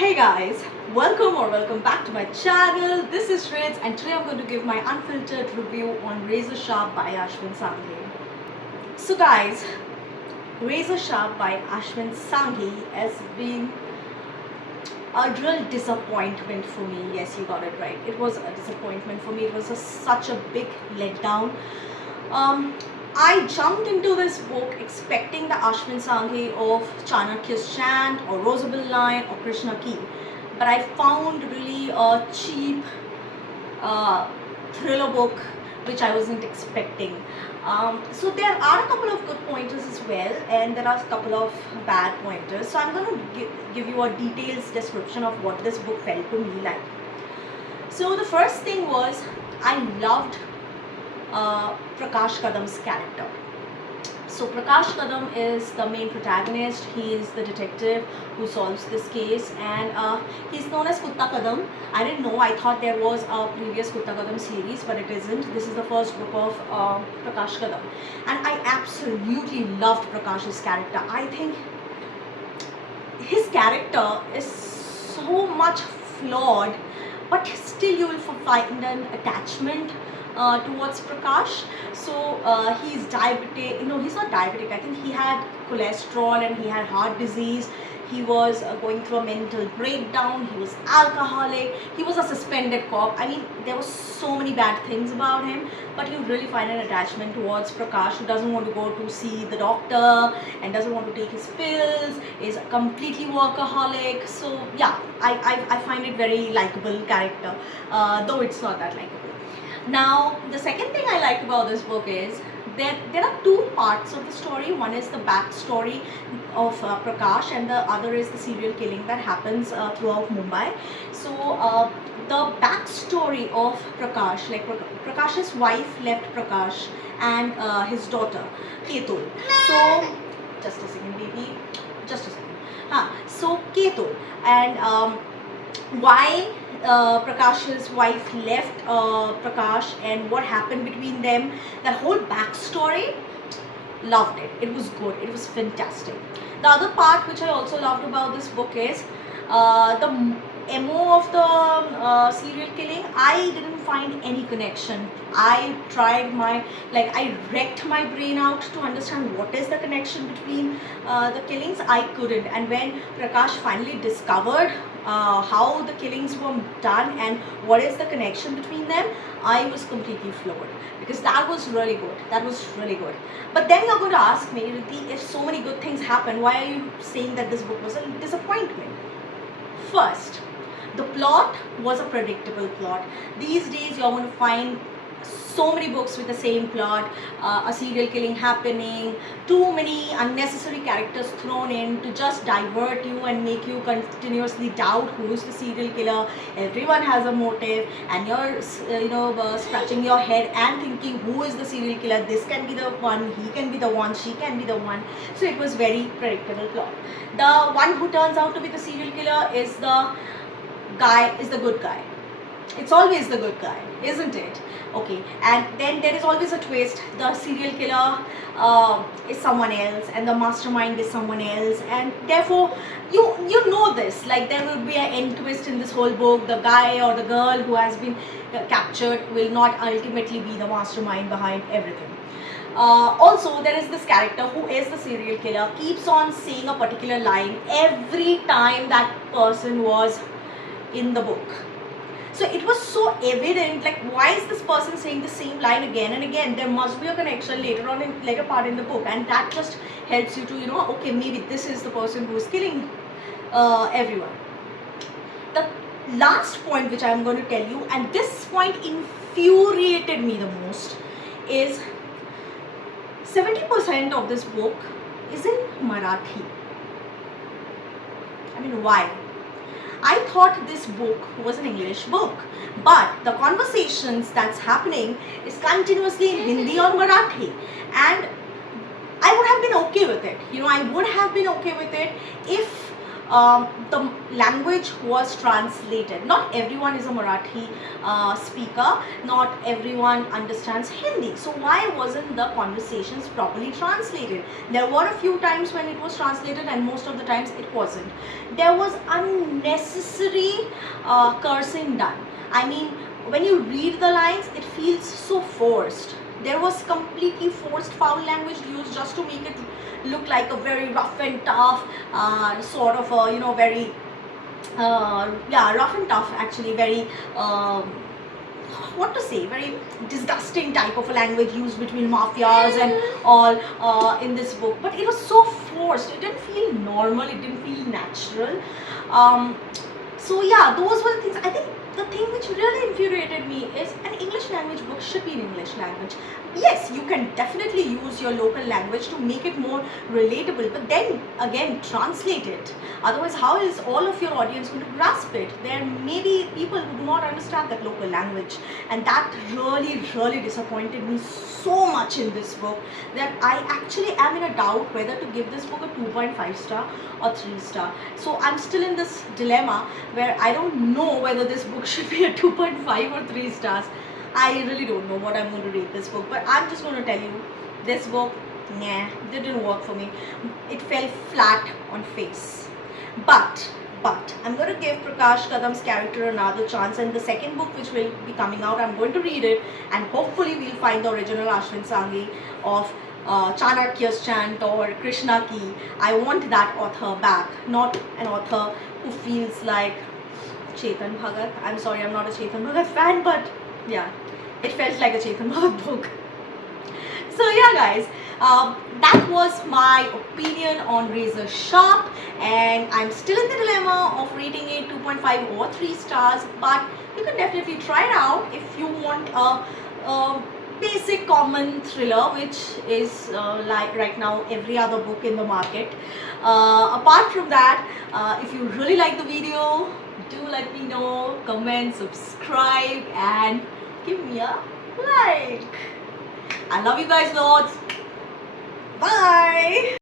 Hey guys, welcome back to my channel. This is Ritz and today I'm going to give my unfiltered review on Razor Sharp by Ashwin Sanghi. So guys, Razor Sharp by Ashwin Sanghi has been a real disappointment for me. Yes, you got it right. It was a disappointment for me. It was such a big letdown. I jumped into this book expecting the Ashwin Sanghi of Chanakya's Chant or Rosabelle Line or Krishna Ki, but I found really a cheap thriller book which I wasn't expecting. So there are a couple of good pointers as well, and there are a couple of bad pointers. So I'm going to give you a detailed description of what this book felt to me like. So the first thing was I loved Prakash Kadam's character. So Prakash Kadam is the main protagonist. He is the detective who solves this case, and he's known as Kutta Kadam. I didn't know. I thought there was a previous Kutta Kadam series, but it isn't. This is the first book of Prakash Kadam, and I absolutely loved Prakash's character. I think his character is so much flawed, but still you will find an attachment towards Prakash. So he's diabetic, he's not diabetic. I think he had cholesterol and he had heart disease. He was going through a mental breakdown. He was alcoholic. He was a suspended cop. I mean, there were so many bad things about him, but you really find an attachment towards Prakash, who doesn't want to go to see the doctor and doesn't want to take his pills, is completely workaholic. So yeah, I find it very likable character, though it's not that likable. Now, the second thing I like about this book is that there are two parts of the story. One is the backstory of Prakash, and the other is the serial killing that happens throughout Mumbai. So, the backstory of Prakash, like Prakash's wife left Prakash and his daughter, Ketul. So, just a second, baby. Just a second. So, Ketul. And why Prakash's wife left Prakash and what happened between them, that whole backstory, loved it. It was good. It was fantastic. The other part which I also loved about this book is the MO of the serial killing. I didn't find any connection. I tried I wrecked my brain out to understand what is the connection between the killings. I couldn't. And when Prakash finally discovered how the killings were done and what is the connection between them, I was completely floored, because that was really good. That was really good. But then you're going to ask me, Riddhi, if so many good things happen, why are you saying that this book was a disappointment? First, the plot was a predictable plot. These days you're going to find so many books with the same plot, a serial killing happening, too many unnecessary characters thrown in to just divert you and make you continuously doubt who is the serial killer. Everyone has a motive, and you're scratching your head and thinking, who is the serial killer? This can be the one, he can be the one, she can be the one. So it was very predictable plot. The one who turns out to be the serial killer is the good guy. It's always the good guy, isn't it? Okay, and then there is always a twist. The serial killer is someone else, and the mastermind is someone else, and therefore you know this. Like, there will be an end twist in this whole book. The guy or the girl who has been captured will not ultimately be the mastermind behind everything. Also, there is this character who is the serial killer, keeps on saying a particular line every time that person was in the book. So it was so evident, like, why is this person saying the same line again and again? There must be a connection later part in the book, and that just helps you to, okay, maybe this is the person who is killing everyone. The last point which I am going to tell you, and this point infuriated me the most, is 70% of this book is in Marathi. I mean, why? I thought this book was an English book, but the conversations that's happening is continuously in Hindi or Marathi, and I would have been okay with it. I would have been okay with it if the language was translated. Not everyone is a Marathi speaker, not everyone understands Hindi. So why wasn't the conversations properly translated? There were a few times when it was translated, and most of the times it wasn't. There was unnecessary cursing done. I mean, when you read the lines, it feels so forced. There was completely forced foul language used just to make it look like a very rough and tough sort of a, very rough and tough, actually, very what to say, very disgusting type of a language used between mafias and all in this book. But it was so forced. It didn't feel normal. It didn't feel natural. So yeah, those were the things. I think the thing which really infuriated me is an English language book should be in English language. Yes, you can definitely use your local language to make it more relatable, but then again, translate it. Otherwise, how is all of your audience going to grasp it? There may be people who do not understand that local language, and that really, really disappointed me so much in this book that I actually am in a doubt whether to give this book a 2.5 star or 3 star. So I'm still in this dilemma where I don't know whether this book should be a 2.5 or 3 stars. I really don't know what I'm going to rate this book, but I'm just going to tell you, this book, nah, didn't work for me. It fell flat on face. But I'm going to give Prakash Kadam's character another chance, and the second book which will be coming out, I'm going to read it, and hopefully we'll find the original Ashwin Sanghi of Chanakya's Chant or Krishna Ki. I want that author back, not an author who feels like Chetan Bhagat. I'm sorry, I'm not a Chetan Bhagat fan, but yeah, it felt like a Chetan Bhagat book. So yeah, guys, that was my opinion on Razor Sharp, and I'm still in the dilemma of rating it 2.5 or 3 stars, but you can definitely try it out if you want a basic common thriller, which is like right now every other book in the market. Apart from that, if you really like the video, do let me know, comment, subscribe, and give me a like. I love you guys lots. Bye.